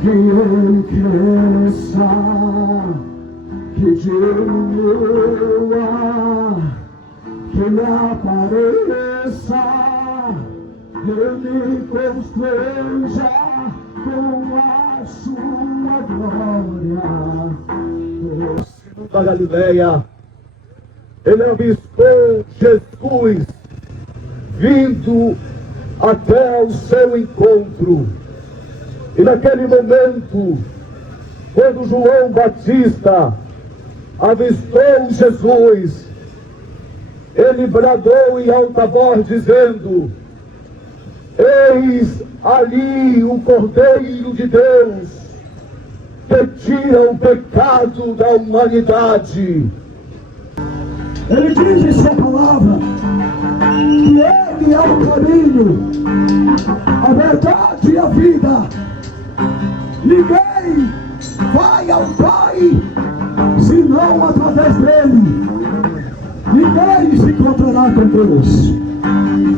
Que ele cresça, que diminua, que ele apareça, ele constranja com a sua glória. Da Galileia, ele avistou Jesus vindo até o seu encontro. E naquele momento, quando João Batista avistou Jesus, ele bradou em alta voz dizendo: eis ali o Cordeiro de Deus, que tira o pecado da humanidade. Ele diz em sua palavra que ele é o caminho, a verdade e a vida. Ninguém vai ao Pai senão através dele. Ninguém se encontrará com Deus.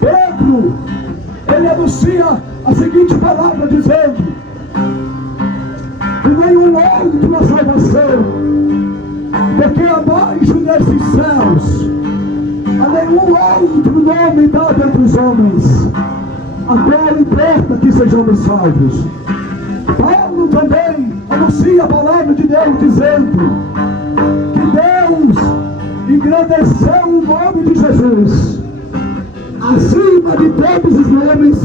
Pedro, ele anuncia a seguinte palavra dizendo: e nenhum outro a salvação, porque abaixo desses céus a nenhum outro nome dado entre os homens, a qual importa que sejamos salvos. Paulo também anuncia a palavra de Deus dizendo que Deus engrandeceu o nome de Jesus acima de todos os nomes,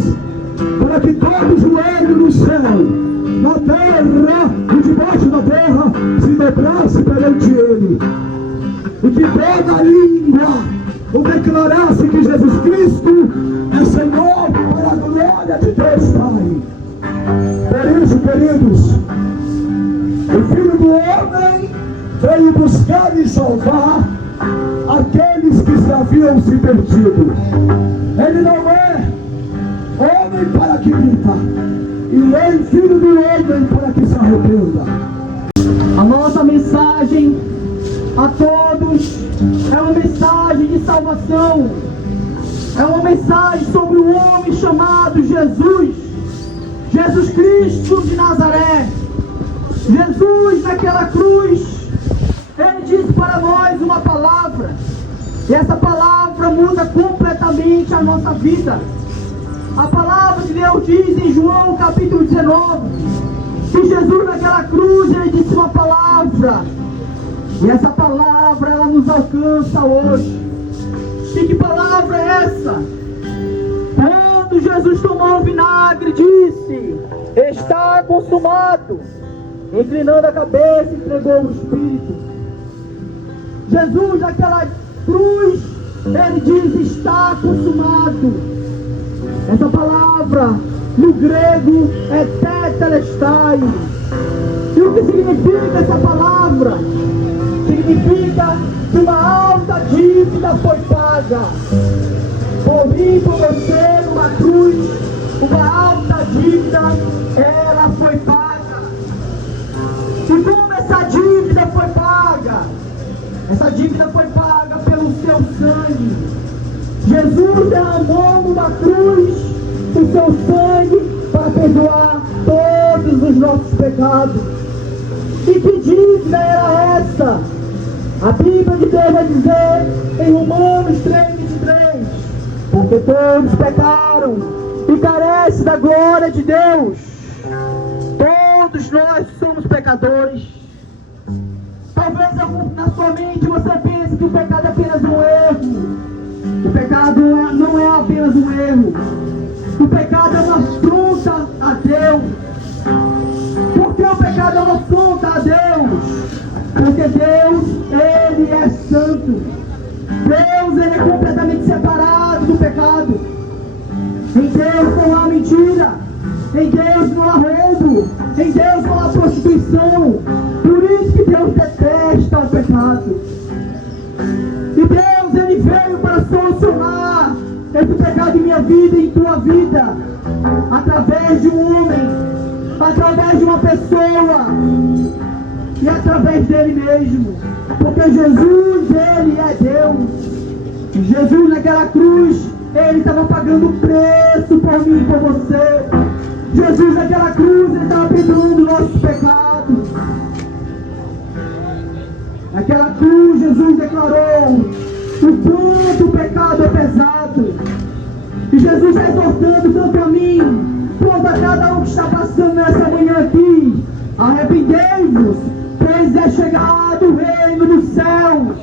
para que todo joelho no céu, na terra e debaixo da terra se dobrasse perante ele, e que toda língua o declarasse que Jesus Cristo é Senhor, para a glória de Deus Pai. Por isso, queridos, o Filho do Homem veio buscar e salvar aqueles que se haviam se perdido. Ele não é homem para que minta, e nem filho do homem para que se arrependa. A nossa mensagem a todos é uma mensagem de salvação, é uma mensagem sobre um homem chamado Jesus Cristo de Nazaré. Jesus naquela cruz, ele disse para nós uma palavra, e essa palavra muda completamente a nossa vida. A palavra de Deus diz em João capítulo 19, que Jesus naquela cruz, ele disse uma palavra, e essa palavra ela nos alcança hoje. E que palavra é essa? Quando Jesus tomou o vinagre, disse: está consumado. Inclinando a cabeça, entregou o Espírito. Jesus naquela cruz, ele diz: está consumado. Essa palavra no grego é tetelestai. E o que significa essa palavra? Significa que uma alta dívida foi paga. Por mim, por você, numa cruz, uma alta dívida, ela foi paga. E como essa dívida foi paga? Essa dívida foi paga pelo seu sangue. Jesus derramou numa cruz o seu sangue para perdoar todos os nossos pecados. E que dívida era essa? A Bíblia de Deus vai dizer em Romanos 3:23, porque todos pecaram e carecem da glória de Deus. Todos nós somos pecadores. Talvez na sua mente você pense que o pecado é apenas um erro. O pecado não é apenas um erro. O pecado é uma afronta a Deus. Por que o pecado é uma afronta a Deus? Porque Deus, ele é santo. Deus, ele é completamente separado do pecado. Em Deus não há mentira. Em Deus não há roubo. Em Deus não há prostituição. Por isso que Deus detesta o pecado. E Deus, ele veio para solucionar esse pecado em minha vida e em tua vida, através de um homem, através de uma pessoa, e através dele mesmo. Porque Jesus, ele é Deus. E Jesus naquela cruz, ele estava pagando o preço por mim e por você. Jesus naquela cruz, ele estava perdoando nossos pecados. Naquela cruz, Jesus declarou o quanto o pecado é pesado. E Jesus está exortando tanto a mim, quanto a cada um que está passando nessa manhã aqui: arrependei-vos, pois é chegado o reino dos céus.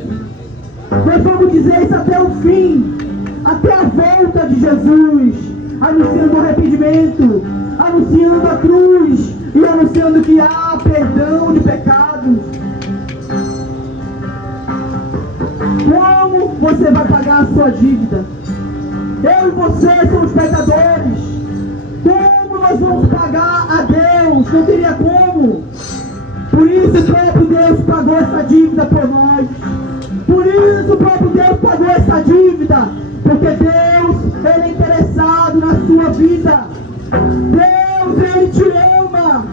Nós vamos dizer isso até o fim, até a volta de Jesus, anunciando o arrependimento, anunciando a cruz e anunciando que há perdão de pecados. Como você vai pagar a sua dívida? Eu e você somos pecadores. Como nós vamos pagar a Deus? Não teria como. Por isso o próprio Deus pagou essa dívida por nós. Por isso o próprio Deus pagou essa dívida. Porque Deus, Ele é interessado na sua vida. Deus, Ele te ama.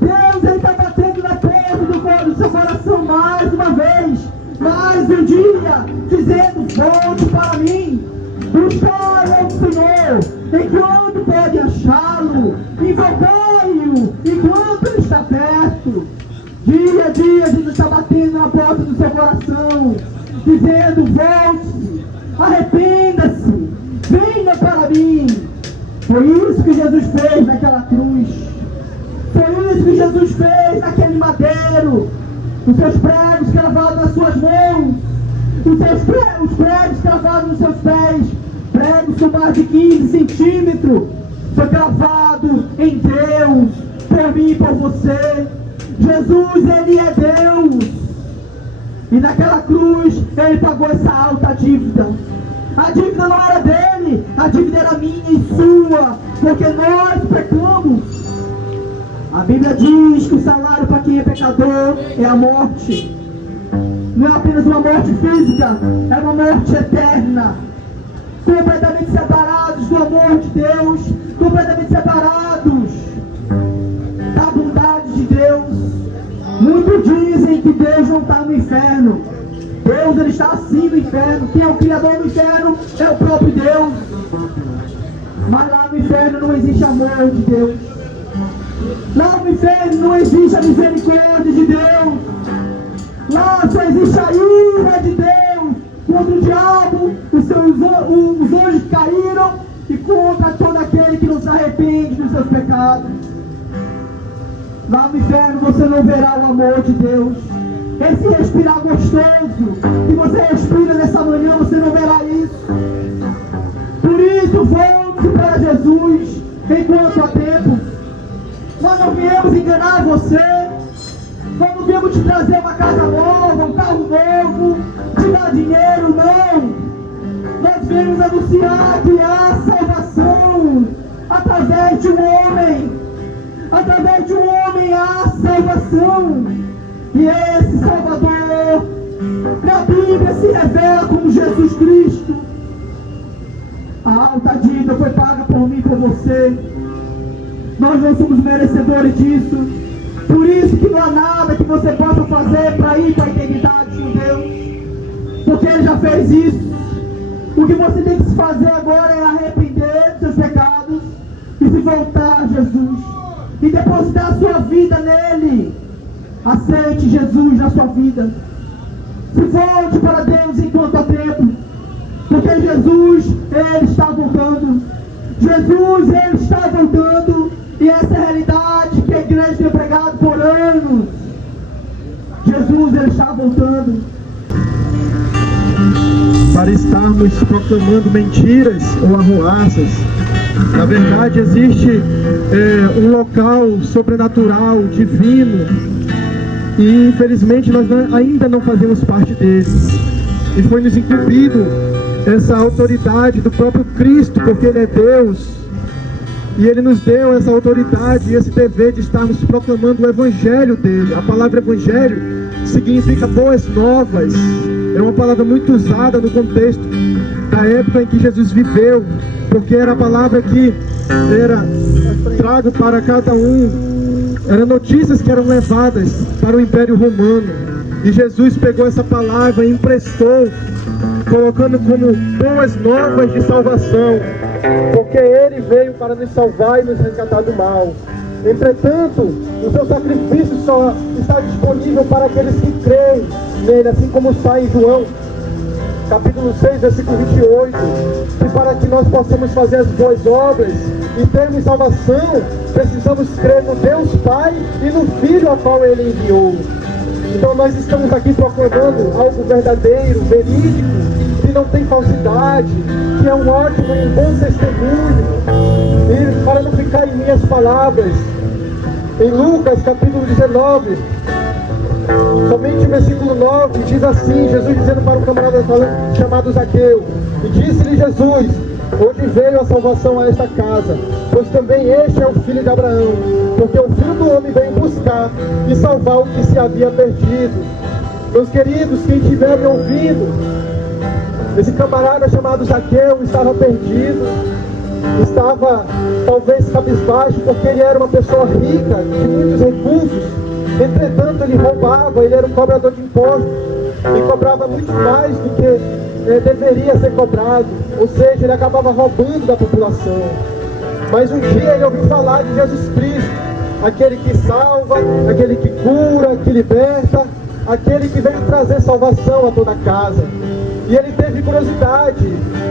Deus, Ele está batendo na porta do seu coração mais uma vez, mais um dia, dizendo: volte para mim. Buscai ao Senhor enquanto pode achá-lo, invocai-o enquanto Ele está perto. Dia a dia Jesus está batendo na porta do seu coração, dizendo: volte-se, arrependa-se, venha para mim. Foi isso que Jesus fez naquela cruz. Foi isso que Jesus fez naquele madeiro. Os seus pregos cravados nas suas mãos, os pregos cravados nos seus pés, pregos com mais de 15 centímetros, foi cravado em Deus, por mim e por você. Jesus, Ele é Deus. E naquela cruz, Ele pagou essa alta dívida. A dívida não era dele, a dívida era minha e sua, porque nós pecamos. A Bíblia diz que o salário para quem é pecador é a morte. Não é apenas uma morte física, é uma morte eterna. Completamente separados do amor de Deus, completamente separados da bondade de Deus. Muitos dizem que Deus não está no inferno. Deus, Ele está assim no inferno. Quem é o criador do inferno é o próprio Deus. Mas lá no inferno não existe amor de Deus. Lá no inferno não existe a misericórdia de Deus. Lá só existe a ira de Deus contra o diabo, os anjos caíram, e contra todo aquele que não se arrepende dos seus pecados. Lá no inferno você não verá o amor de Deus. Esse respirar gostoso que você respira nessa manhã, você não verá isso. Por isso, volte para Jesus enquanto há tempo. Nós não viemos enganar você. Nós não viemos te trazer uma casa nova, um carro novo, te dar dinheiro, não. Nós viemos anunciar que há salvação através de um homem. Através de um homem há salvação. E esse Salvador, na Bíblia, se revela como Jesus Cristo. A alta dívida foi paga por mim e por você. Nós não somos merecedores disso. Por isso que não há nada que você possa fazer para ir para a eternidade com Deus. Porque Ele já fez isso. O que você tem que se fazer agora é arrepender dos seus pecados e se voltar a Jesus. E depositar a sua vida nele. Aceite Jesus na sua vida. Se volte para Deus enquanto há tempo. Porque Jesus, Ele está voltando. Jesus, Ele está voltando. E essa é a realidade que a igreja tem pregado por anos. Jesus, Ele está voltando. Para estarmos proclamando mentiras ou arruaças. Na verdade, existe um local sobrenatural, divino. E infelizmente nós ainda não fazemos parte deles. E foi nos incumbido essa autoridade do próprio Cristo, porque Ele é Deus. E Ele nos deu essa autoridade e esse dever de estarmos proclamando o Evangelho dEle. A palavra Evangelho significa boas novas. É uma palavra muito usada no contexto da época em que Jesus viveu, porque era a palavra que era trago para cada um. Eram notícias que eram levadas para o Império Romano. E Jesus pegou essa palavra e emprestou, colocando como boas novas de salvação. porque Ele veio para nos salvar e nos resgatar do mal. Entretanto, o seu sacrifício só está disponível para aqueles que creem nele, assim como está em João, capítulo 6, versículo 28, que para que nós possamos fazer as boas obras e termos salvação, precisamos crer no Deus Pai e no Filho ao qual Ele enviou. Então nós estamos aqui proclamando algo verdadeiro, verídico, que não tem falsidade, que é um ótimo e um bom testemunho. E para não ficar em minhas palavras, em Lucas capítulo 19, somente o versículo 9, diz assim, Jesus dizendo para um camarada chamado Zaqueu: e disse-lhe Jesus: hoje veio a salvação a esta casa, pois também este é o filho de Abraão, porque o Filho do Homem veio buscar e salvar o que se havia perdido. Meus queridos, quem estiver me ouvindo, esse camarada chamado Zaqueu estava perdido, estava talvez cabisbaixo, porque ele era uma pessoa rica, de muitos recursos. Entretanto, ele roubava, ele era um cobrador de impostos, e cobrava muito mais do que deveria ser cobrado, ou seja, ele acabava roubando da população. Mas um dia ele ouviu falar de Jesus Cristo, aquele que salva, aquele que cura, que liberta, aquele que veio trazer salvação a toda casa. E ele teve curiosidade,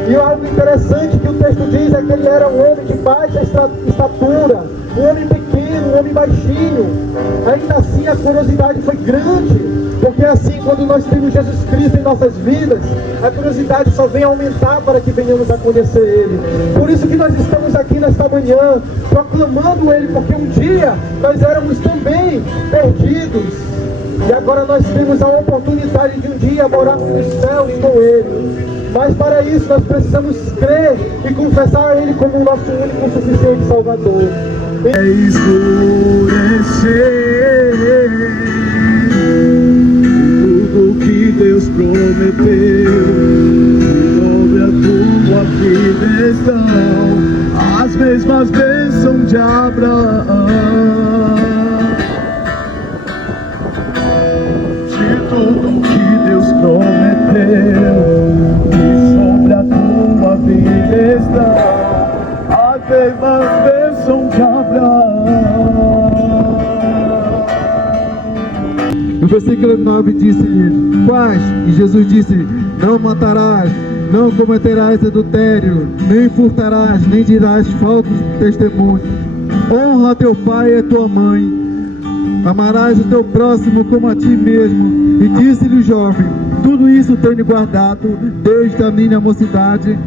e algo interessante que o texto diz é que ele era um homem de baixa estatura, um homem pequeno, um homem baixinho. Ainda assim a curiosidade foi grande, porque assim, quando nós temos Jesus Cristo em nossas vidas, a curiosidade só vem aumentar para que venhamos a conhecer Ele. Por isso que nós estamos aqui nesta manhã, proclamando Ele, porque um dia nós éramos também perdidos, e agora nós temos a oportunidade de um dia morarmos nos céus com Ele. Mas para isso nós precisamos crer e confessar Ele como o nosso único e suficiente Salvador. É escurecer tudo que Deus prometeu, sobre a tua vida estão as mesmas bênçãos de Abraão. De tudo que Deus prometeu, e sobre a tua vida estão as mesmas bênçãos de Abraão. No versículo 9 disse-lhe: quais? E Jesus disse: não matarás, não cometerás adultério, nem furtarás, nem dirás falsos testemunhos. Honra teu pai e a tua mãe. Amarás o teu próximo como a ti mesmo. E disse-lhe o jovem: tudo isso tenho guardado desde a minha mocidade,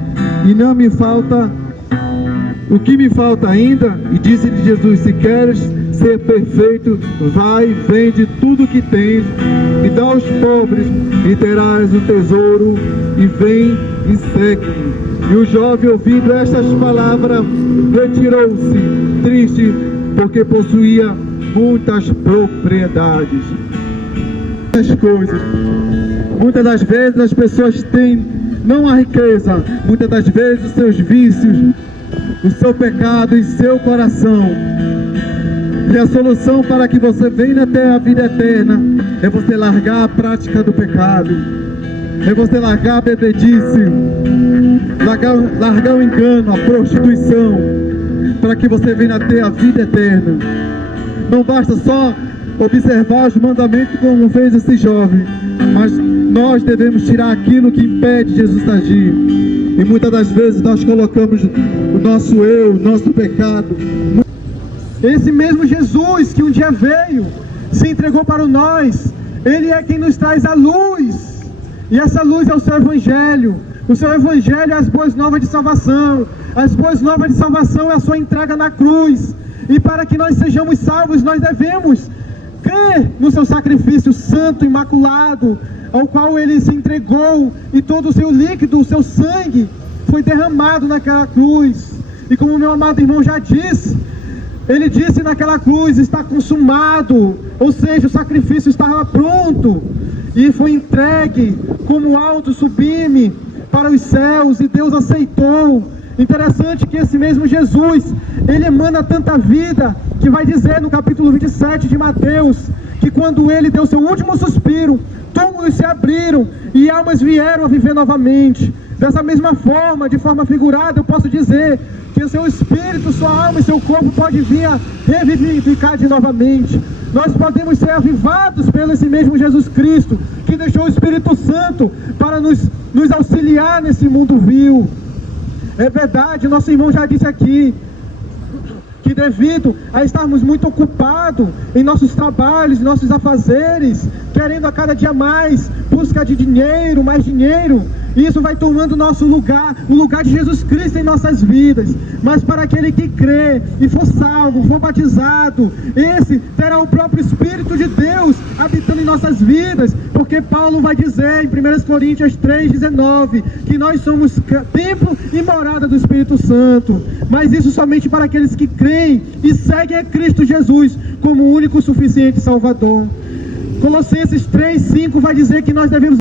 e não me falta. O que me falta ainda? E disse-lhe Jesus: se queres ser perfeito, vai, vende tudo que tens e dá aos pobres, e terás o tesouro, e vem e segue-me. E o jovem, ouvindo estas palavras, retirou-se, triste, porque possuía muitas propriedades. As coisas. Muitas das vezes as pessoas têm não a riqueza, muitas das vezes os seus vícios, o seu pecado em seu coração. E a solução para que você venha até a vida eterna é você largar a prática do pecado, é você largar a bebedice, largar o engano, a prostituição, para que você venha ter a vida eterna. Não basta só observar os mandamentos como fez esse jovem, mas nós devemos tirar aquilo que impede Jesus agir. E muitas das vezes nós colocamos o nosso eu, o nosso pecado. Esse mesmo Jesus que um dia veio, se entregou para nós, Ele é quem nos traz a luz. E essa luz é o seu Evangelho. O seu Evangelho é as boas novas de salvação. As boas novas de salvação é a sua entrega na cruz. E para que nós sejamos salvos, nós devemos crer no seu sacrifício santo, imaculado, ao qual Ele se entregou, e todo o seu líquido, o seu sangue, foi derramado naquela cruz. E como meu amado irmão já disse, Ele disse naquela cruz: está consumado, ou seja, o sacrifício estava pronto, e foi entregue como alto sublime para os céus, e Deus aceitou. Interessante que esse mesmo Jesus, Ele emana tanta vida, que vai dizer no capítulo 27 de Mateus, que quando Ele deu seu último suspiro, túmulos se abriram, e almas vieram a viver novamente. Dessa mesma forma, de forma figurada, eu posso dizer que o seu espírito, sua alma e seu corpo pode vir a revivificar de novamente. Nós podemos ser avivados pelo esse mesmo Jesus Cristo, que deixou o Espírito Santo para nos auxiliar nesse mundo vil. É verdade, nosso irmão já disse aqui, que devido a estarmos muito ocupados em nossos trabalhos, em nossos afazeres, querendo a cada dia mais, busca de dinheiro, mais dinheiro, isso vai tomando nosso lugar, o lugar de Jesus Cristo em nossas vidas. Mas para aquele que crê e for salvo, for batizado, esse terá o próprio Espírito de Deus habitando em nossas vidas, porque Paulo vai dizer em 1 Coríntios 3,19 que nós somos templo e morada do Espírito Santo. Mas isso somente para aqueles que creem e seguem a Cristo Jesus como o único suficiente Salvador. Colossenses 3,5 vai dizer que nós devemos